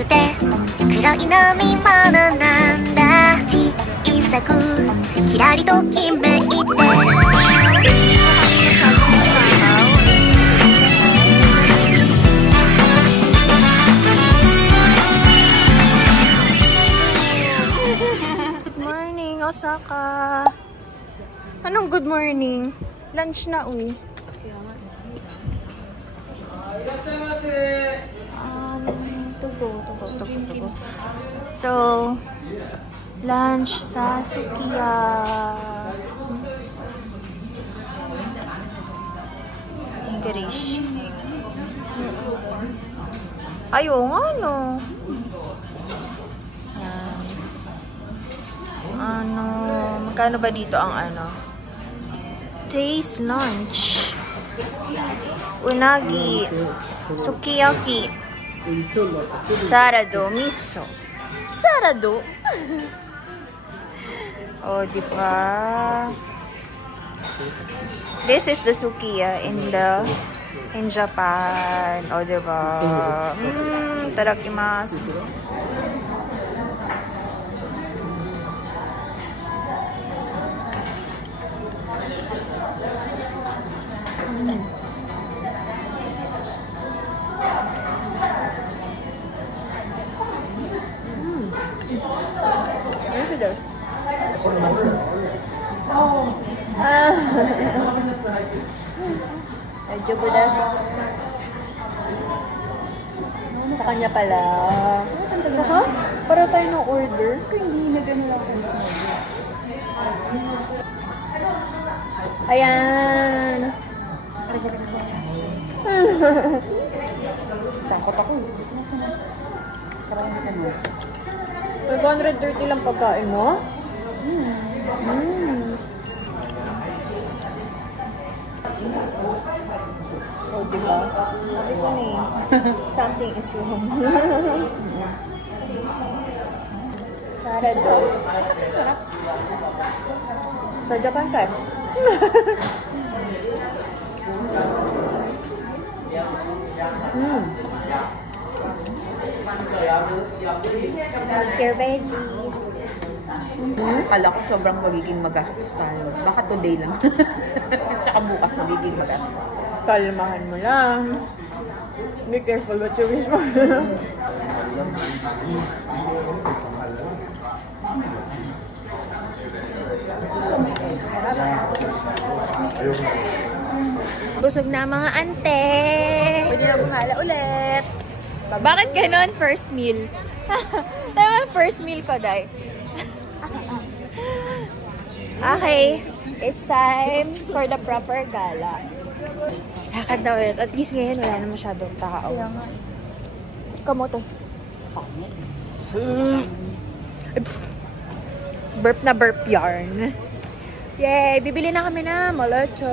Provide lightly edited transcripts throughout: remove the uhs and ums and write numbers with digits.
くて黒い飲み物なんだ小さくキラリときめいてOsaka. Anong good morning? Lunch na, uy. To go. So, lunch sa Sukiya. English. Ayaw nga, no? Magkano ba dito ang Day's lunch. Unagi, sukiyaki, sarado, miso. Sarado? Oh, di ba? This is the sukiya in Japan. Oh, di ba? Tadakimasu. Medyo budas. Sa kanya pala. Saka? Para tayo ng order. Hindi na gano'n lang po. Ayan. Takot ako. Parang hindi ka nasa. 530 lang pagkain mo? Oh, diba? Sabi ko na eh. Something is wrong. Sarado. Sarap. Sa Japan ka? Your veggies. Akala ko sobrang magiging magastos tayo. Baka today lang. Tsaka bukas magiging magastos. Kalmahan mo lang. Be careful what you wish for. Busog na mga ante. Pwede na buhala ulit. Bakit ganon? First meal. Tama, first meal ko, Day. Okay. It's time for the proper gala. Lakad na ulit. At least ngayon, wala na masyadong tao. Kamote. Burp na burp yarn. Yay! Bibili na kami na molocho.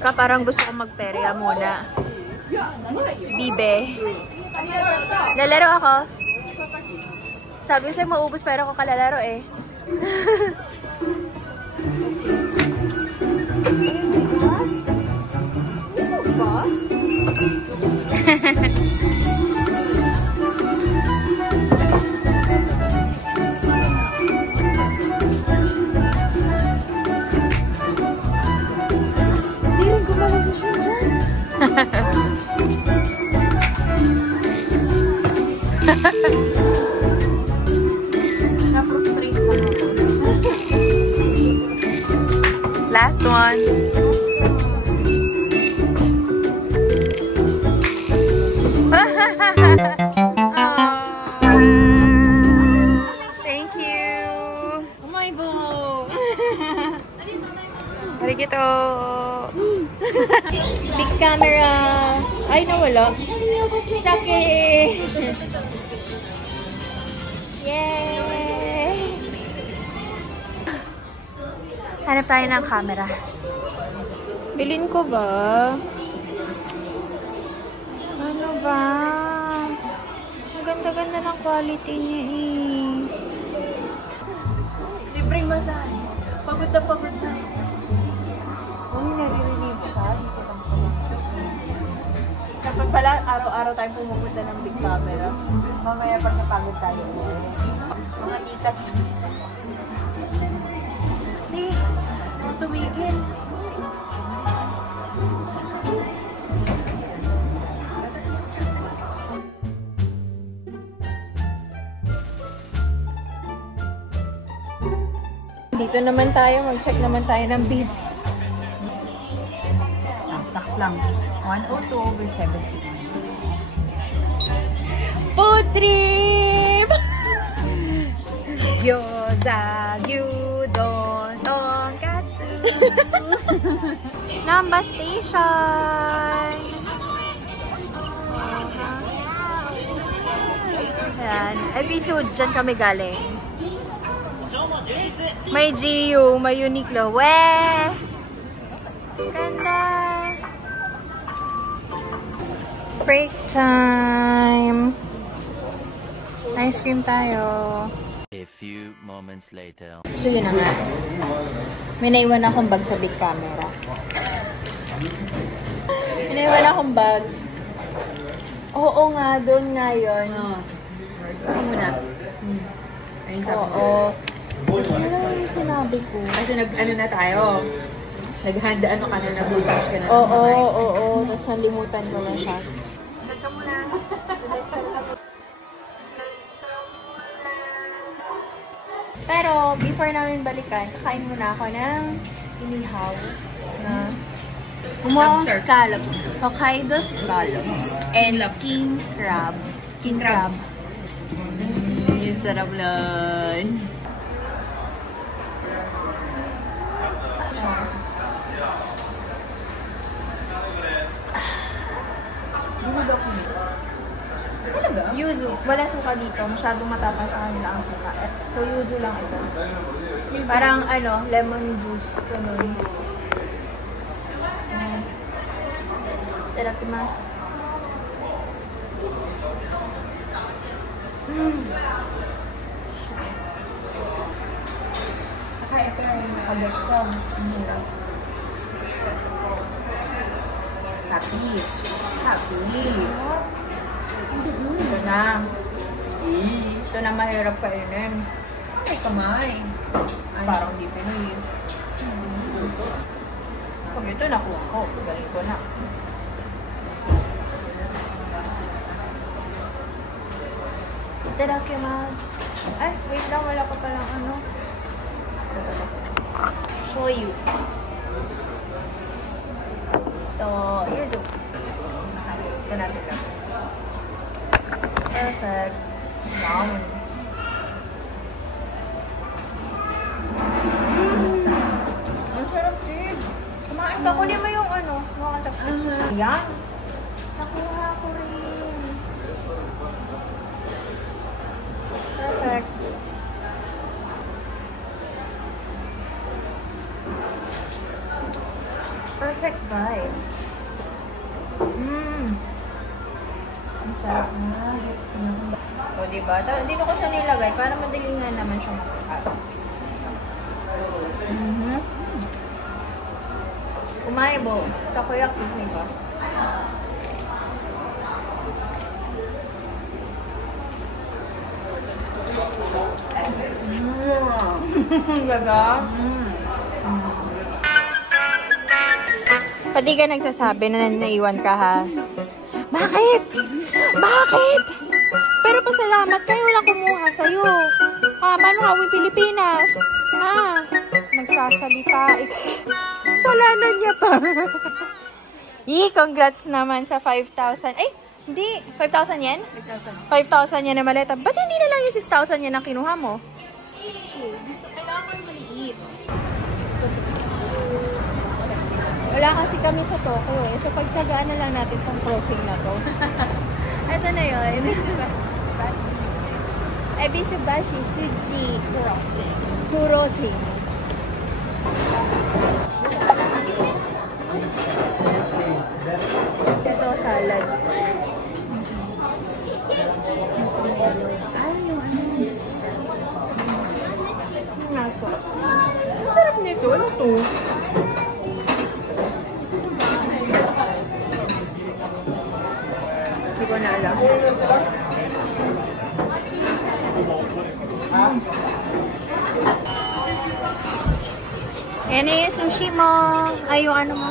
Parang gusto ko magperya muna. Bibe. Lalaro ako. Sabi ko sa'yo maubos pero ako kalalaro eh. Hindi rin gumala siya dyan. Na-frustrate pa ako. Last one. Thank you. Oh my god. Arigato. Big camera. Ay, nawala. Sake. Yay! Hanap tayo ng camera. Bilhin ko ba? Ano ba? Ang ganda-ganda ng quality niya eh. Libreng masahe. Pagod na pagod na. Uy, nare-relieve siya. Dapat pala, araw-araw tayong pumupunta ng big camera. Mamaya pag napagod tayo. Mga tikat. Hindi. Tumigil. Dito naman tayo, mag-check naman tayo ng bid. Saks lang. 102/70. Food trip! Gyoza, gyudon, tonkatsu. Namba Station! Ayan. Episode, dyan kami galing. May GU, may Uniqlo. Weh! Ganda! Break time! Ice cream tayo. A few moments later. So yun na nga. May naiwan akong bag sa big camera. May naiwan akong bag. Oo nga, doon nga yun. Ako muna. Ayun sabi ko. Oo. Ano yung sinabi ko? Kasi nag-ano na tayo. Nag-hand ano ka na, nag-usap ka na. Oo. Tapos nalimutan ko lang siya. Nagka muna. Pero, before namin balikan, kakain muna ako ng inihaw na gumawa Lobster. scallops. Hokkaido scallops. And king crab. King crab. Sarap lang. Yuzu. Wala suka dito. Masyadong matapang sa kanila ang suka. So, yuzu lang ito. Parang, lemon juice. Ganun. Itadakimasu. Saka ito yung nakabot ko. Happy. Ito na. Ito na mahirap kainin. Ay, kamay. Parang di Pinoy. Pag ito nakuha ko, galing ko na. Itadakimasu. Ay, wait lang, wala pa palang ano. Shoyu. Ito, yuzu. Ito natin lang. Perfect. Yum. Ang sarap, Sid. Kumain ka. Kunin mo yung mga chopsticks. Yan. Nakuha ko rin. Perfect. Perfect vibe. Ang sarap na. O, diba? Dito ko siya nilagay para madali nga naman siya makakat. Umaibo. Takoyaki, diba? Gaga? Pati ka nagsasabi na naiwan ka, ha? Bakit? Bakit? Pero pasalamat kayo lang kumuha sa'yo. Paano nga uwi Pilipinas? Nagsasalita. Salanan niya pa. Congrats naman sa 5,000. Ay, hindi. 5,000 yen? 5,000 yen na maleta. Ba't hindi na lang yung 6,000 yen na kinuha mo? Kailangan maliit. Wala kasi kami sa Tokyo eh. So, pagtsagaan na lang natin tong crossing na to. Ito na yun. Ebisubashi Suji Crossing. Crossing. Ito, salad. Nato. Ang sarap nito. Ano to? Yan na yung sushi mo. Ay, yung ano mo.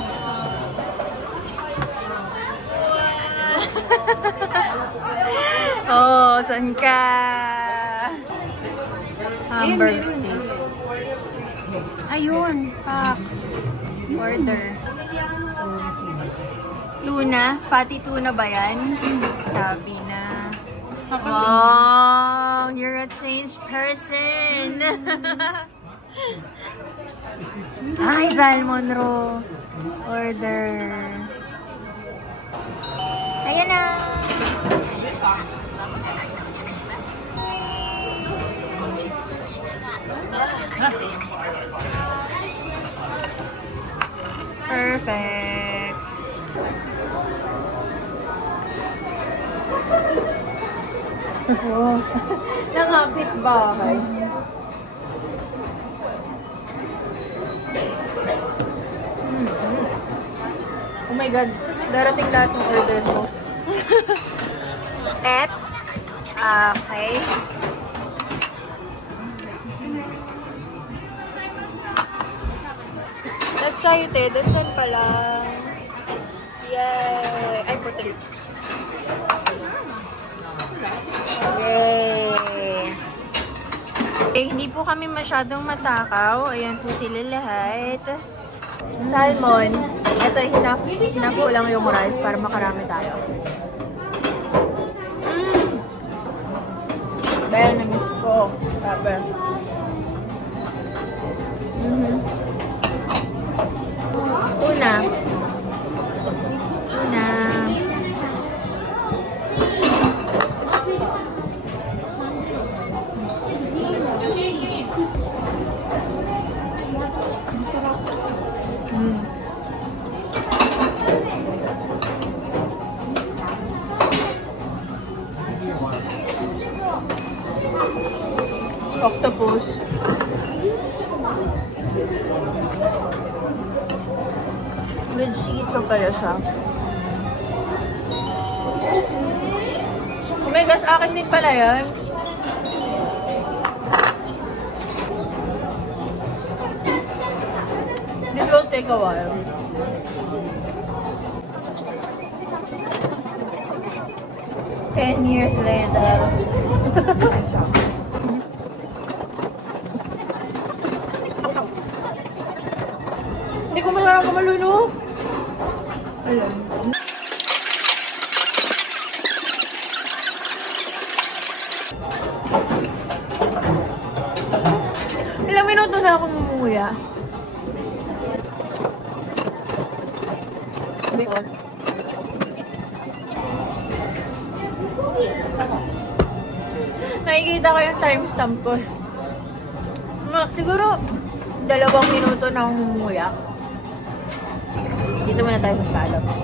Oh, saan ka? Hamburg steak. Ayun, pak. Order. Tuna? Fatty tuna ba yan? Sabi na. Wow, you're a changed person. Ay, salmon roe. Order. Ayan na. Perfect. Oh, nangapit bahay. Oh my God, darating lahat ng order mo. Okay. Excited, that's pala. Yay! Ay, puto dito. Yay! Okay, hindi po kami masyadong matakaw. Ayan po sila lahat. Salmon. Ito, hinako lang yung rice para makarami tayo. Baya, na-miss ko. Sabi. Tuna. Tuna. Octopus. With cheese pala siya. Oh my gosh, akin din pala yan. This will take a while. Ten years later. Hindi ko masarap ka maluno. Alam. Ilang minuto na ako mumuya. Hindi ko. Nakikita ko yung timestamp ko. Siguro 2 minuto na akong mumuya. Dito muna tayo sa scallops.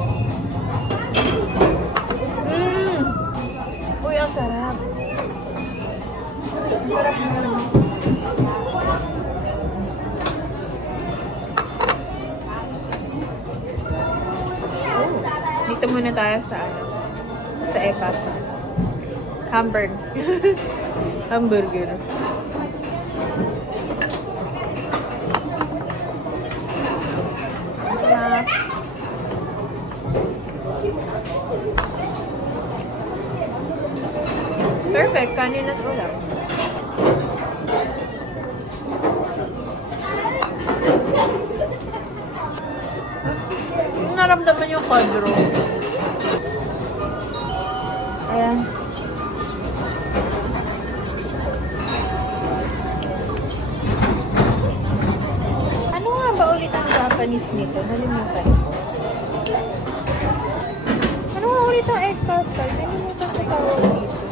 Uy, ang sarap. Ang sarap naman. Dito muna tayo sa Epas. Hamburger. Perfect, kanin at ulam. Naramdaman yung quadro. Ayan. Ano nga ba ulit ang Japanese nito? Nalimutan ko. Ano nga ulit ang egg custard? Nalimutan ko tawag dito.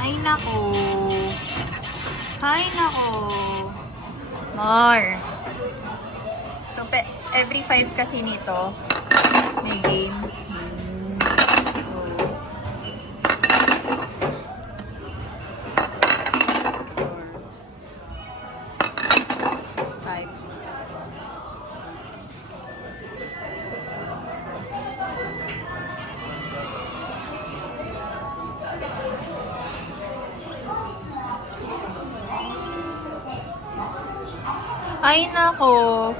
Ay, nako. Ay, nako. More. So, every 5 kasi nito. May game. Ay, nako.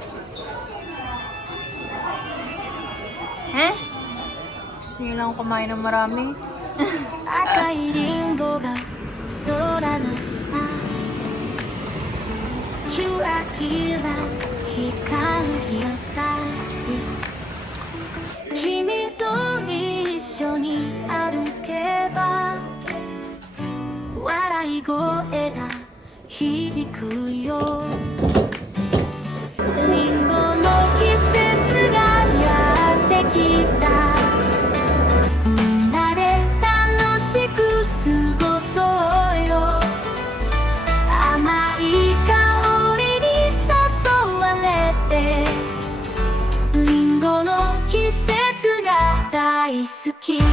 Gusto niyo lang kumain ng marami? 赤いリンゴが空の下キラキラ光る光君と一緒に歩けば笑い声が響くよリンゴの季節がやってきたみんなで楽しく過ごそうよ甘い香りに誘われてリンゴの季節が大好き